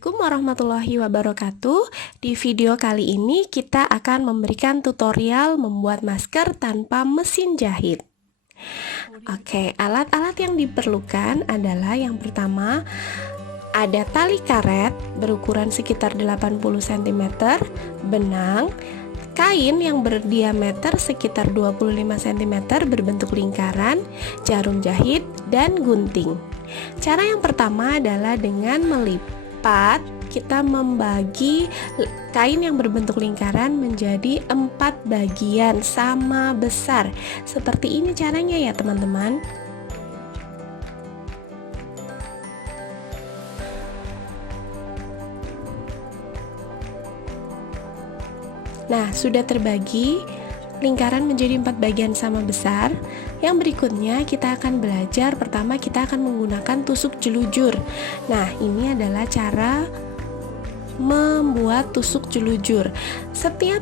Assalamualaikum warahmatullahi wabarakatuh. Di video kali ini kita akan memberikan tutorial membuat masker tanpa mesin jahit. Oke, alat-alat yang diperlukan adalah yang pertama ada tali karet berukuran sekitar 80 cm, benang, kain yang berdiameter sekitar 25 cm berbentuk lingkaran, jarum jahit, dan gunting. Cara yang pertama adalah dengan melipat. Kita membagi kain yang berbentuk lingkaran menjadi 4 bagian sama besar. Seperti ini caranya ya teman-teman. Nah, sudah terbagi lingkaran menjadi 4 bagian sama besar. Yang berikutnya kita akan belajar. Pertama kita akan menggunakan tusuk jelujur. Nah, ini adalah cara membuat tusuk jelujur. Setiap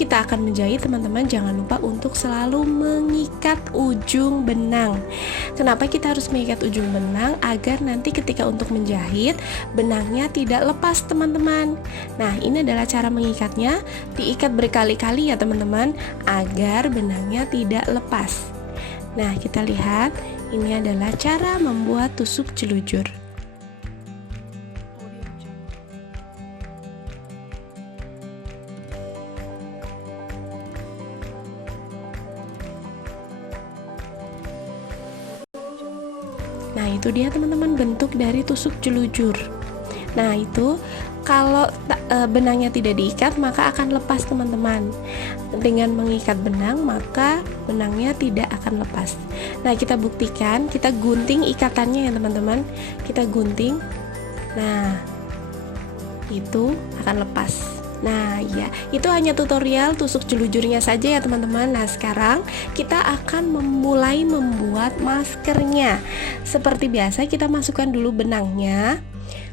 kita akan menjahit, teman-teman jangan lupa untuk selalu mengikat ujung benang. Kenapa kita harus mengikat ujung benang? Agar nanti ketika untuk menjahit benangnya tidak lepas, teman-teman. Nah, ini adalah cara mengikatnya. Diikat berkali-kali ya teman-teman, agar benangnya tidak lepas. Nah, kita lihat, ini adalah cara membuat tusuk jelujur. Nah, itu dia teman-teman bentuk dari tusuk jelujur. Nah, itu kalau benangnya tidak diikat maka akan lepas, teman-teman. Dengan mengikat benang maka benangnya tidak akan lepas. Nah, kita buktikan, kita gunting ikatannya ya teman-teman. Kita gunting. Nah, itu akan lepas. Nah, ya, itu hanya tutorial tusuk jelujurnya saja ya teman-teman. Nah, sekarang kita akan mulai membuat maskernya. Seperti biasa kita masukkan dulu benangnya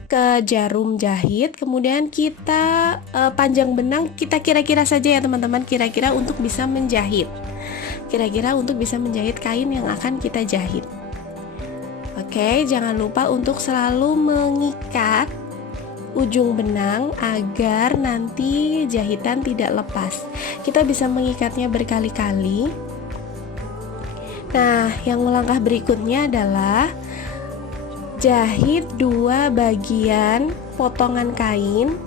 ke jarum jahit, kemudian kita panjang benang kita kira-kira saja ya teman-teman, kira-kira untuk bisa menjahit. Kira-kira untuk bisa menjahit kain yang akan kita jahit. Oke, jangan lupa untuk selalu mengikat ujung benang agar nanti jahitan tidak lepas. Kita bisa mengikatnya berkali-kali. Nah, yang langkah berikutnya adalah jahit 2 bagian potongan kain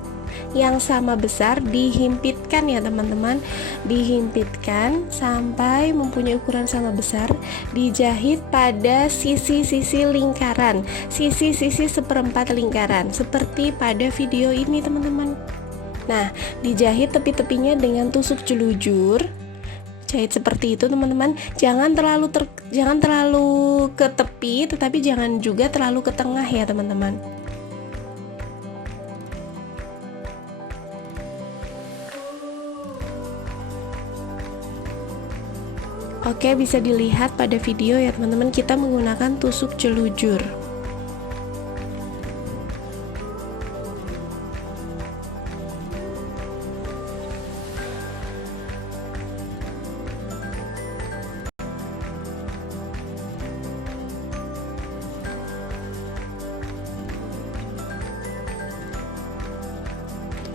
yang sama besar, dihimpitkan ya teman-teman, dihimpitkan sampai mempunyai ukuran sama besar, dijahit pada sisi-sisi lingkaran, sisi-sisi seperempat lingkaran seperti pada video ini teman-teman. Nah, dijahit tepi-tepinya dengan tusuk jelujur. Jahit seperti itu teman-teman, jangan terlalu ke tepi, tetapi jangan juga terlalu ke tengah ya teman-teman. Oke, bisa dilihat pada video ya teman-teman, kita menggunakan tusuk jelujur.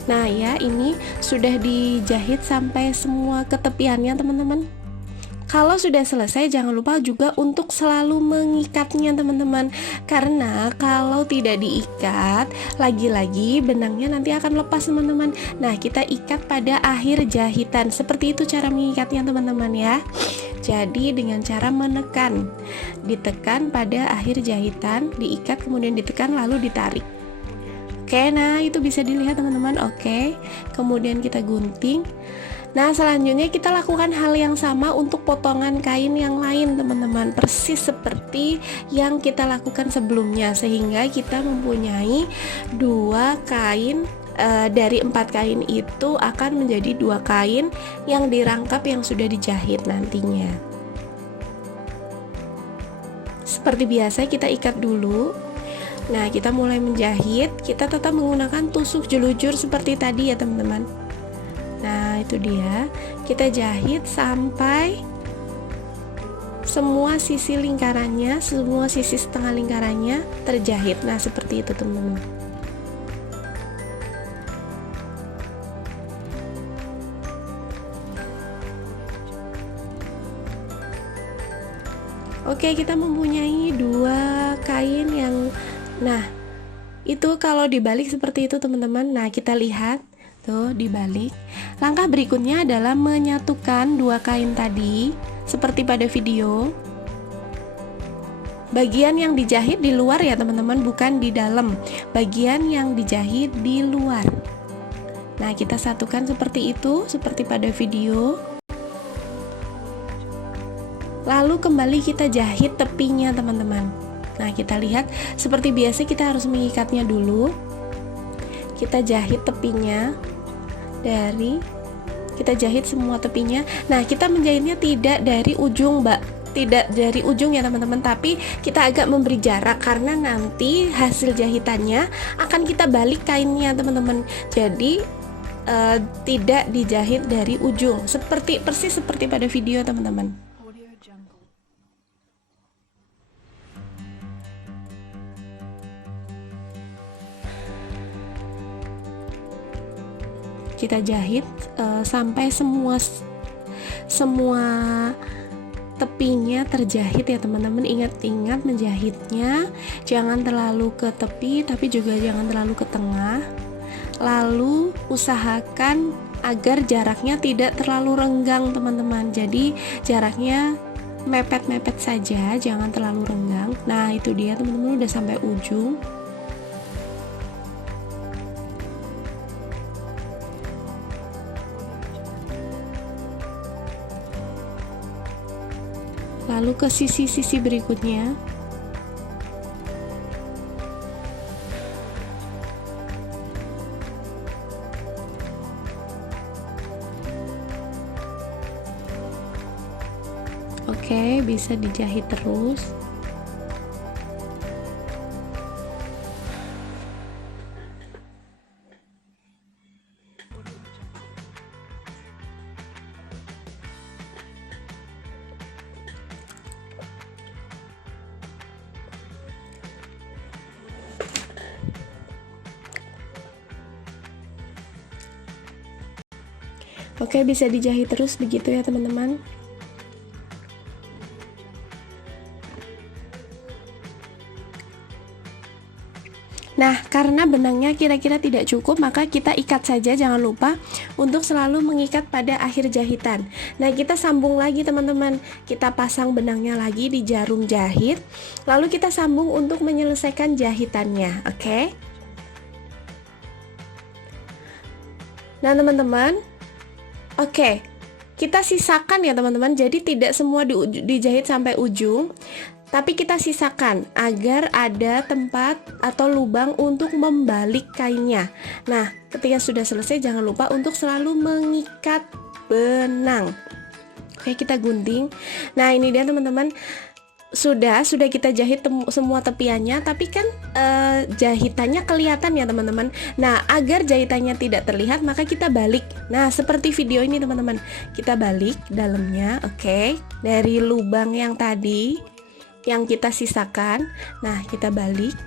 Nah ya, ini sudah dijahit sampai semua ketepiannya teman-teman. Kalau sudah selesai, jangan lupa juga untuk selalu mengikatnya teman-teman. Karena kalau tidak diikat, lagi-lagi benangnya nanti akan lepas teman-teman. Nah, kita ikat pada akhir jahitan. Seperti itu cara mengikatnya teman-teman ya. Jadi dengan cara menekan, ditekan pada akhir jahitan, diikat kemudian ditekan lalu ditarik. Oke, nah itu bisa dilihat teman-teman. Oke, kemudian kita gunting. Nah, selanjutnya kita lakukan hal yang sama untuk potongan kain yang lain teman-teman, persis seperti yang kita lakukan sebelumnya, sehingga kita mempunyai 2 kain. Dari 4 kain itu akan menjadi 2 kain yang dirangkap yang sudah dijahit nantinya. Seperti biasa kita ikat dulu. Nah, kita mulai menjahit, kita tetap menggunakan tusuk jelujur seperti tadi ya teman-teman. Nah, itu dia, kita jahit sampai semua sisi lingkarannya, semua sisi setengah lingkarannya terjahit. Nah, seperti itu teman-teman. Oke, kita mempunyai dua kain yang, nah itu kalau dibalik seperti itu teman-teman. Nah, kita lihat tuh dibalik. Langkah berikutnya adalah menyatukan dua kain tadi seperti pada video. Bagian yang dijahit di luar ya teman-teman, bukan di dalam. Bagian yang dijahit di luar. Nah, kita satukan seperti itu, seperti pada video. Lalu kembali kita jahit tepinya teman-teman. Nah, kita lihat seperti biasa kita harus mengikatnya dulu. Kita jahit tepinya kita jahit semua tepinya. Nah, kita menjahitnya tidak dari ujung, tidak dari ujung ya teman-teman, tapi kita agak memberi jarak karena nanti hasil jahitannya akan kita balik kainnya teman-teman. Jadi tidak dijahit dari ujung, persis seperti pada video teman-teman. Kita jahit sampai semua tepinya terjahit ya teman-teman. Ingat-ingat menjahitnya jangan terlalu ke tepi, tapi juga jangan terlalu ke tengah. Lalu usahakan agar jaraknya tidak terlalu renggang teman-teman. Jadi jaraknya mepet-mepet saja, jangan terlalu renggang. Nah, itu dia teman-teman, udah sampai ujung. Lalu ke sisi-sisi berikutnya. Oke, bisa dijahit terus. Oke, bisa dijahit terus begitu ya teman-teman. Nah, karena benangnya kira-kira tidak cukup, maka kita ikat saja, jangan lupa untuk selalu mengikat pada akhir jahitan. Nah, kita sambung lagi teman-teman. Kita pasang benangnya lagi di jarum jahit, lalu kita sambung untuk menyelesaikan jahitannya, oke? Nah, teman-teman, oke, kita sisakan ya teman-teman. Jadi tidak semua dijahit sampai ujung, tapi kita sisakan agar ada tempat atau lubang untuk membalik kainnya. Nah, ketika sudah selesai jangan lupa untuk selalu mengikat benang. Oke, kita gunting. Nah, ini dia teman-teman. Sudah kita jahit semua tepiannya, tapi kan jahitannya kelihatan ya teman-teman. Nah, agar jahitannya tidak terlihat, maka kita balik. Nah, seperti video ini teman-teman, kita balik dalamnya, oke, dari lubang yang tadi yang kita sisakan. Nah, kita balik.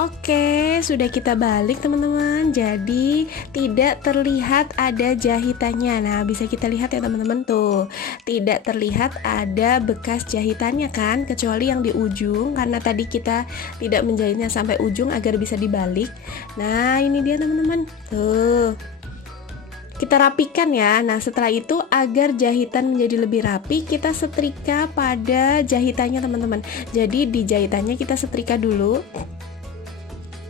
Oke, sudah kita balik teman-teman. Jadi tidak terlihat ada jahitannya. Nah, bisa kita lihat ya teman-teman tuh. Tidak terlihat ada bekas jahitannya kan, kecuali yang di ujung, karena tadi kita tidak menjahitnya sampai ujung agar bisa dibalik. Nah, ini dia teman-teman. Tuh. Kita rapikan ya. Nah, setelah itu agar jahitan menjadi lebih rapi, kita setrika pada jahitannya teman-teman. Jadi di jahitannya kita setrika dulu.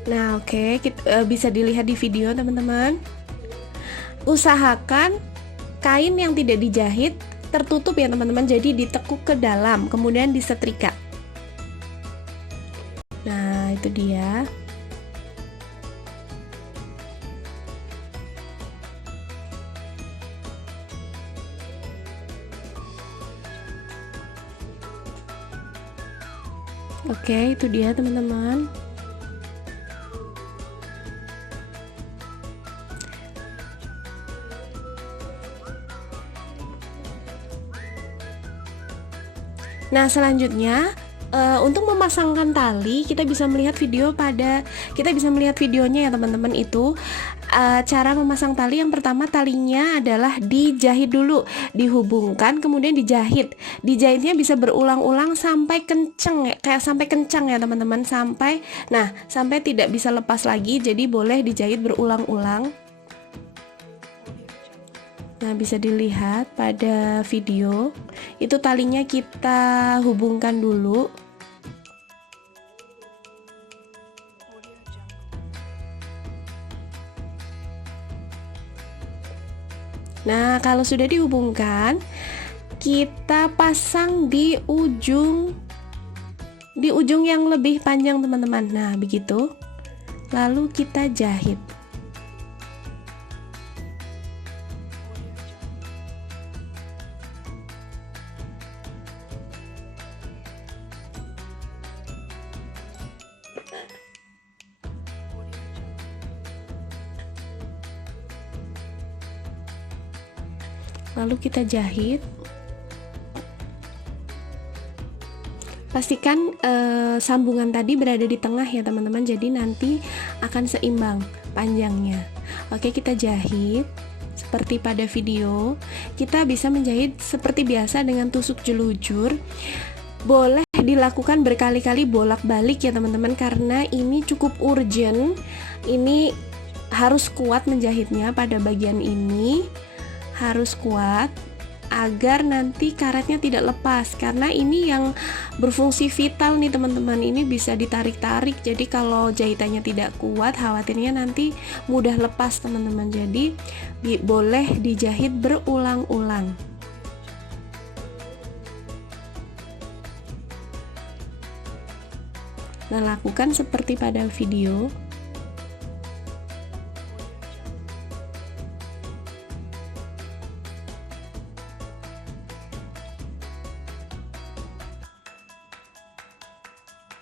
Nah, oke, bisa dilihat di video teman-teman. Usahakan kain yang tidak dijahit tertutup ya teman-teman. Jadi ditekuk ke dalam, kemudian disetrika. Nah, itu dia. Oke, itu dia teman-teman. Nah, selanjutnya untuk memasangkan tali kita bisa melihat videonya ya teman-teman. Itu cara memasang tali. Yang pertama, talinya adalah dijahit dulu, dihubungkan kemudian dijahit. Dijahitnya bisa berulang-ulang sampai kenceng, kayak sampai kencang ya teman-teman, sampai tidak bisa lepas lagi. Jadi boleh dijahit berulang-ulang. Nah, bisa dilihat pada video, itu talinya kita hubungkan dulu. Nah, kalau sudah dihubungkan, kita pasang di ujung yang lebih panjang teman-teman. Nah, begitu. Lalu kita jahit. Lalu kita jahit. Pastikan sambungan tadi berada di tengah ya teman-teman, jadi nanti akan seimbang panjangnya. Oke, kita jahit seperti pada video. Kita bisa menjahit seperti biasa dengan tusuk jelujur. Boleh dilakukan berkali-kali bolak-balik ya teman-teman, karena ini cukup urgent. Ini harus kuat menjahitnya, pada bagian ini harus kuat agar nanti karetnya tidak lepas, karena ini yang berfungsi vital nih teman-teman. Ini bisa ditarik-tarik, jadi kalau jahitannya tidak kuat khawatirnya nanti mudah lepas teman-teman. Jadi boleh dijahit berulang-ulang. Nah, lakukan seperti pada video.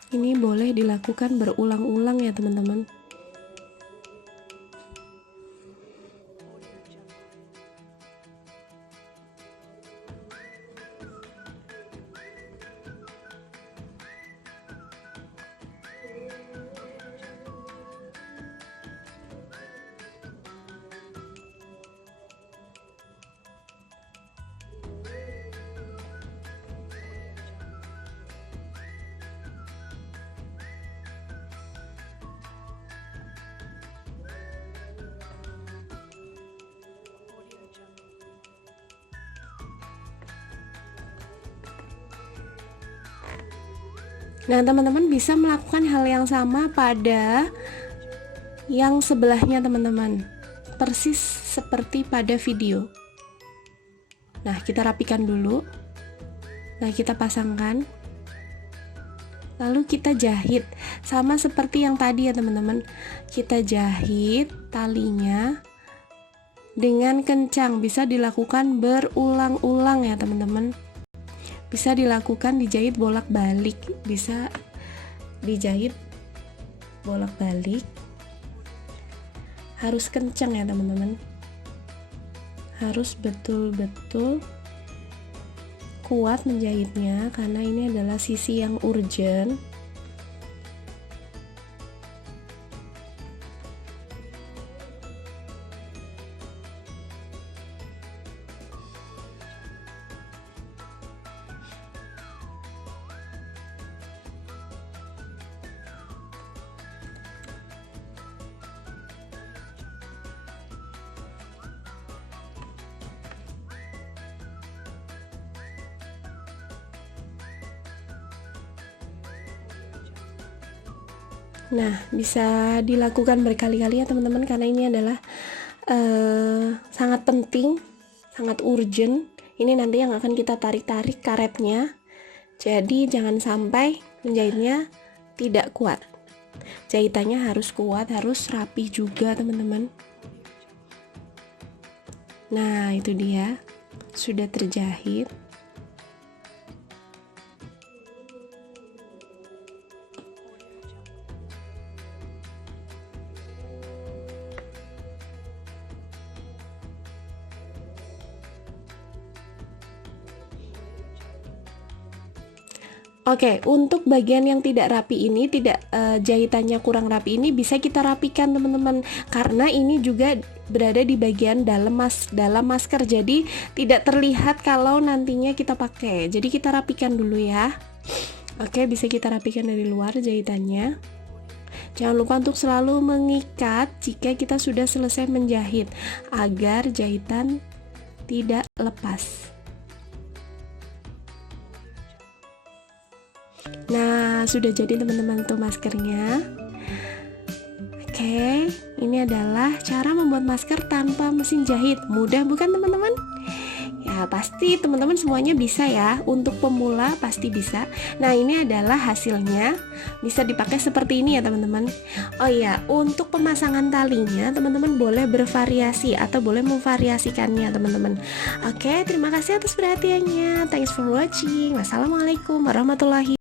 Ini boleh dilakukan berulang-ulang ya teman-teman. Nah, teman-teman bisa melakukan hal yang sama pada yang sebelahnya teman-teman, persis seperti pada video. Nah, kita rapikan dulu. Nah, kita pasangkan, lalu kita jahit sama seperti yang tadi ya teman-teman. Kita jahit talinya dengan kencang, bisa dilakukan berulang-ulang ya teman-teman. Bisa dilakukan dijahit bolak-balik, bisa dijahit bolak-balik. Harus kencang ya teman-teman, harus betul-betul kuat menjahitnya, karena ini adalah sisi yang urgent. Nah, bisa dilakukan berkali-kali ya teman-teman, karena ini adalah sangat penting, sangat urgent. Ini nanti yang akan kita tarik-tarik karetnya. Jadi jangan sampai menjahitnya tidak kuat. Jahitannya harus kuat, harus rapi juga teman-teman. Nah, itu dia, sudah terjahit. Oke, untuk bagian yang tidak rapi ini, tidak jahitannya kurang rapi ini, bisa kita rapikan teman-teman, karena ini juga berada di bagian dalam masker, jadi tidak terlihat kalau nantinya kita pakai. Jadi kita rapikan dulu ya. Oke, bisa kita rapikan dari luar jahitannya. Jangan lupa untuk selalu mengikat jika kita sudah selesai menjahit, agar jahitan tidak lepas. Nah, sudah jadi teman-teman tuh maskernya. Oke, ini adalah cara membuat masker tanpa mesin jahit. Mudah bukan teman-teman? Ya, pasti teman-teman semuanya bisa ya. Untuk pemula pasti bisa. Nah, ini adalah hasilnya. Bisa dipakai seperti ini ya teman-teman. Oh iya, untuk pemasangan talinya teman-teman boleh bervariasi atau boleh memvariasikannya teman-teman. Oke, terima kasih atas perhatiannya. Thanks for watching. Wassalamualaikum warahmatullahi